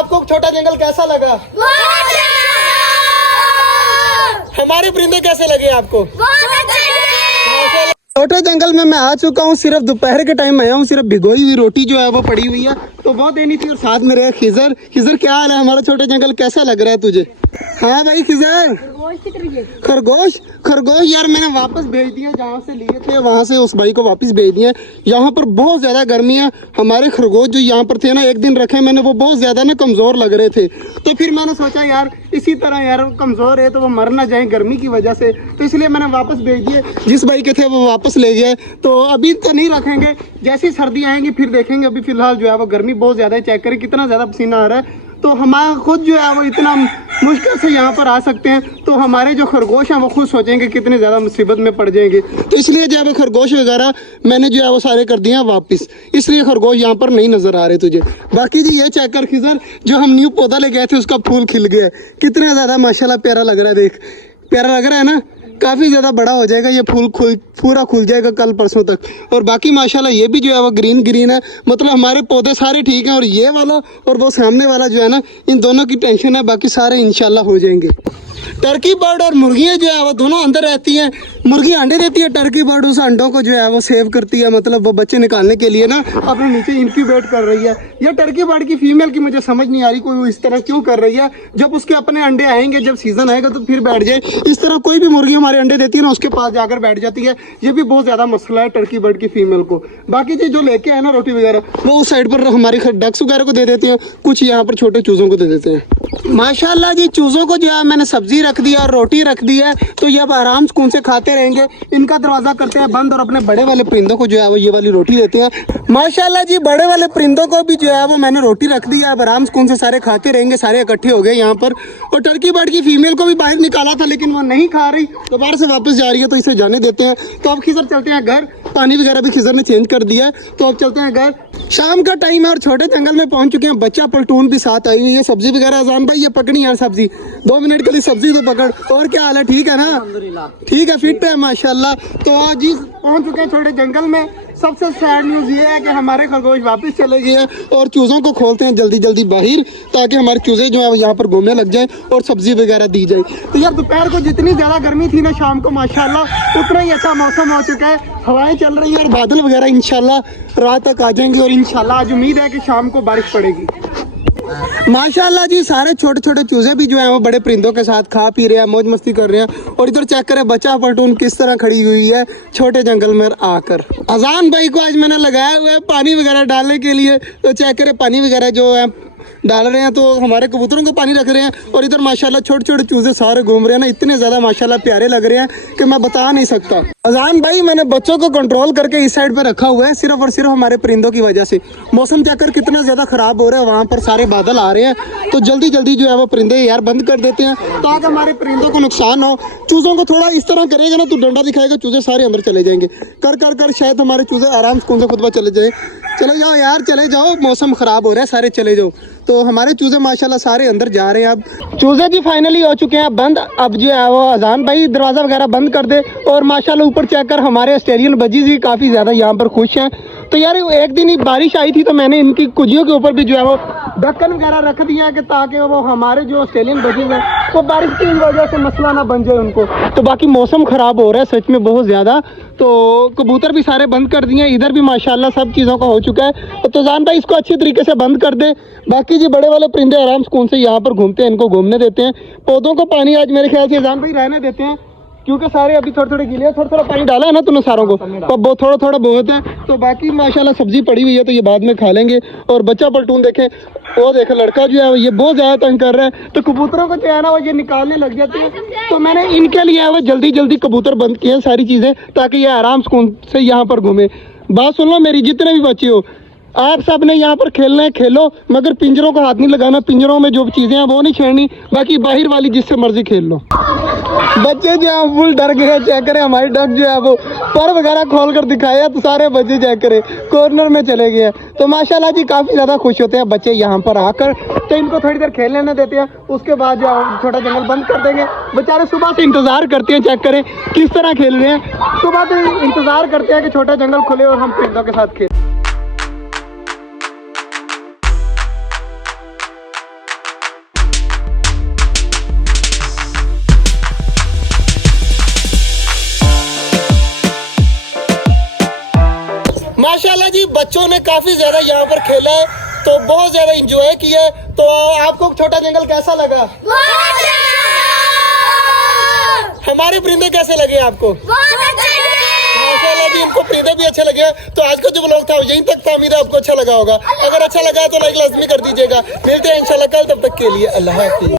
आपको छोटा जंगल कैसा लगा? हमारे परिंदे कैसे लगे आपको? छोटे जंगल में मैं आ चुका हूँ। सिर्फ दोपहर के टाइम आया हूँ। सिर्फ भिगोई हुई रोटी जो है वो पड़ी हुई है तो वो देनी थी। और साथ में रहे खिजर। खिजर क्या हाल है? हमारा छोटे जंगल कैसा लग रहा है तुझे? हाँ भाई खिजर। खरगोश खरगोश यार मैंने वापस भेज दिया। जहाँ से लिए थे वहाँ से उस भाई को वापस भेज दिया। यहाँ पर बहुत ज्यादा गर्मी है। हमारे खरगोश जो यहाँ पर थे ना, एक दिन रखे मैंने, वो बहुत ज्यादा ना कमजोर लग रहे थे। तो फिर मैंने सोचा यार इसी तरह यार कमजोर है तो वो मर ना जाए गर्मी की वजह से, तो इसलिए मैंने वापस भेज दिए। जिस भाई के थे वो वापस ले गए। तो अभी तो नहीं रखेंगे, जैसी सर्दी आएंगी फिर देखेंगे। अभी फिलहाल जो है वो गर्मी बहुत ज्यादा है। चेक करें कितना ज्यादा पसीना आ रहा है। तो हमारा खुद जो है वो इतना मुश्किल से यहाँ पर आ सकते हैं, तो हमारे जो खरगोश हैं वो खुद सोचेंगे कितने ज़्यादा मुसीबत में पड़ जाएंगे। तो इसलिए जो है वो खरगोश वगैरह मैंने जो है वो सारे कर दिए हैं वापस। इसलिए खरगोश यहाँ पर नहीं नज़र आ रहे तुझे। बाकी जी ये चेक कर खिजर, जो हम न्यू पौधा ले गए थे उसका फूल खिल गया है। कितना ज़्यादा माशाल्लाह प्यारा लग रहा है। देख प्यारा लग रहा है ना। काफ़ी ज़्यादा बड़ा हो जाएगा ये फूल, पूरा खुल जाएगा कल परसों तक। और बाकी माशाल्लाह ये भी जो है वो ग्रीन ग्रीन है। मतलब हमारे पौधे सारे ठीक हैं। और ये वाला और वो सामने वाला जो है ना, इन दोनों की टेंशन है, बाकी सारे इंशाल्लाह हो जाएंगे। टर्की बर्ड और मुर्गियाँ जो है वो दोनों अंदर रहती हैं। मुर्गी अंडे देती है, टर्की बर्ड उस अंडों को जो है वो सेव करती है। मतलब वो बच्चे निकालने के लिए ना अपने नीचे इंक्यूबेट कर रही है। ये टर्की बर्ड की फीमेल की मुझे समझ नहीं आ रही, कोई इस तरह क्यों कर रही है। जब उसके अपने अंडे आएंगे, जब सीजन आएगा तो फिर बैठ जाए। इस तरह कोई भी मुर्गी हमारे अंडे देती है ना, उसके पास जाकर बैठ जाती है। ये भी बहुत ज्यादा मसला है टर्की बर्ड की फीमेल को। बाकी जो लेके आए ना रोटी वगैरह, वो उस साइड पर हमारी डक्स वगैरह को दे देते हैं, कुछ यहाँ पर छोटे चूजों को दे देते हैं। माशाल्लाह जी चूजों को जो है मैंने सब्जी रख दी और रोटी रख दी है, तो ये अब आराम सुकून से खाते रहेंगे। इनका दरवाजा करते हैं बंद और अपने बड़े वाले परिंदों को जो है वो ये वाली रोटी देते हैं। माशाल्लाह जी बड़े वाले परिंदों को भी जो है वो मैंने रोटी रख दी है। अब आराम सुकून से सारे खाते रहेंगे। सारे इकट्ठे हो गए यहाँ पर। और टर्की बर्ड की फीमेल को भी बाहर निकाला था लेकिन वो नहीं खा रही, दोबारा से वापस जा रही है, तो इसे जाने देते हैं। तो अब खिजर चलते हैं घर। पानी वगैरह भी खिजर ने चेंज कर दिया है, तो अब चलते हैं घर। शाम का टाइम है और छोटे जंगल में पहुंच चुके हैं। बच्चा पलटून भी साथ आई हुई है। सब्जी वगैरह अजान भाई ये पकड़ी यार सब्जी, 2 मिनट के लिए सब्जी तो पकड़। और क्या हाल है? ठीक है ना? ठीक है, फिट है माशाल्लाह। तो आज जी पहुंच चुके हैं छोटे जंगल में। सबसे सैड न्यूज़ ये है कि हमारे खरगोश वापस चले गए हैं। और चूज़ों को खोलते हैं जल्दी जल्दी बाहर, ताकि हमारे चूज़े जो है यहाँ पर घूमने लग जाए और सब्जी वगैरह दी जाए। तो यार दोपहर को जितनी ज़्यादा गर्मी थी ना, शाम को माशाल्लाह उतना ही अच्छा मौसम हो चुका है। हवाएं चल रही है और बादल वगैरह इंशाल्लाह रात तक आ जाएंगे। और इंशाल्लाह आज उम्मीद है कि शाम को बारिश पड़ेगी। माशाल्लाह जी सारे छोटे छोटे चूजे भी जो है वो बड़े परिंदों के साथ खा पी रहे हैं, मौज मस्ती कर रहे हैं। और इधर चेक करें बच्चा पलटून किस तरह खड़ी हुई है छोटे जंगल में आकर। अजान भाई को आज मैंने लगाया हुआ है पानी वगैरह डालने के लिए। तो चेक करें पानी वगैरह जो है डाल रहे हैं, तो हमारे कबूतरों को पानी रख रहे हैं। और इधर माशाल्लाह छोटे छोटे चूजे सारे घूम रहे हैं ना, इतने ज्यादा माशाल्लाह प्यारे लग रहे हैं कि मैं बता नहीं सकता। अजान भाई मैंने बच्चों को कंट्रोल करके इस साइड पे रखा हुआ है, सिर्फ और सिर्फ हमारे परिंदों की वजह से। मौसम जाकर कितना ज्यादा खराब हो रहा है, वहाँ पर सारे बादल आ रहे हैं, तो जल्दी जल्दी जो है वो परिंदे यार बंद कर देते हैं ताकि हमारे परिंदों को नुकसान हो। चूजों को थोड़ा इस तरह करेगा ना, तो डंडा दिखाएगा, चूजे सारे अंदर चले जाएंगे। कर कर कर शायद हमारे चूजे आराम से खुद ब चले जाए। चले जाओ यार, चले जाओ, मौसम खराब हो रहा है, सारे चले जाओ। तो हमारे चूजे माशाल्लाह सारे अंदर जा रहे हैं। अब चूजे जी फाइनली हो चुके हैं बंद। अब जो है वो अजान भाई दरवाजा वगैरह बंद कर दे। और माशाल्लाह ऊपर चेक कर हमारे ऑस्ट्रेलियन बजीज भी काफ़ी ज़्यादा यहाँ पर खुश हैं। तो यार एक दिन ही बारिश आई थी, तो मैंने इनकी कुजियों के ऊपर भी जो है वो ढक्कन वगैरह रख दिया है कि ताकि वो हमारे जो ऑस्ट्रेलियन बजीज हैं वो बारिश की वजह से मसला ना बन जाए उनको। तो बाकी मौसम ख़राब हो रहा है सच में बहुत ज़्यादा। तो कबूतर भी सारे बंद कर दिए। इधर भी माशाल्लाह सब चीज़ों का हो चुका है। तो जान भाई इसको अच्छी तरीके से बंद कर दे। बाकी जी बड़े वाले परिंदे आराम सुकून से यहाँ पर घूमते हैं, इनको घूमने देते हैं। पौधों को पानी आज मेरे ख्याल से जान भाई रहने देते हैं, क्योंकि सारे अभी थोड़े थोड़े गिले हैं। थोड़ा थोड़ा पानी डाला है ना तूने सारों को, तो थोड़ा थोड़ा बहुत है। तो बाकी माशाल्लाह सब्जी पड़ी हुई है, तो ये बाद में खा लेंगे। और बच्चा पलटून देखें, वो देखे लड़का जो है ये बहुत ज़्यादा तंग कर रहा है। तो कबूतरों को जो है ना वो ये निकालने लग जाते हैं। तो मैंने इनके लिए वो जल्दी जल्दी कबूतर बंद किए हैं सारी चीज़ें, ताकि ये आराम सुकून से यहाँ पर घूमे। बात सुन लो मेरी, जितने भी बच्चे हो, आप सब ने यहाँ पर खेलना है खेलो, मगर पिंजरों का हाथ नहीं लगाना। पिंजरों में जो चीज़ें हैं वो नहीं छेड़नी, बाकी बाहर वाली जिससे मर्जी खेल लो। बच्चे जो है फुल डर गए। चेक करें हमारी डक जो है वो पर वगैरह खोल कर दिखाया, तो सारे बच्चे चेक करें कॉर्नर में चले गए। तो माशाल्लाह जी काफ़ी ज़्यादा खुश होते हैं बच्चे यहाँ पर आकर। तो इनको थोड़ी देर खेल लेने देते हैं, उसके बाद जो छोटा जंगल बंद कर देंगे। बेचारे सुबह से इंतज़ार करते हैं, चेक करें किस तरह खेल रहे हैं। सुबह से इंतज़ार करते हैं कि छोटा जंगल खुले और हम परिंदों के साथ खेलें। माशाल्लाह जी, बच्चों ने काफी ज्यादा यहाँ पर खेला है, तो बहुत ज्यादा इंजॉय किया है। तो आपको छोटा जंगल कैसा लगा? हमारे परिंदे कैसे लगे आपको? माशाल्लाह जी, इनको परिंदे भी अच्छे लगे। तो आज का जो व्लॉग था यहीं तक था, उम्मीद है आपको अच्छा लगा होगा। अगर अच्छा लगा तो लाइक लाजमी कर दीजिएगा। मिलते हैं इंशाल्लाह कल, तब तक के लिए अल्लाह हाफिज़।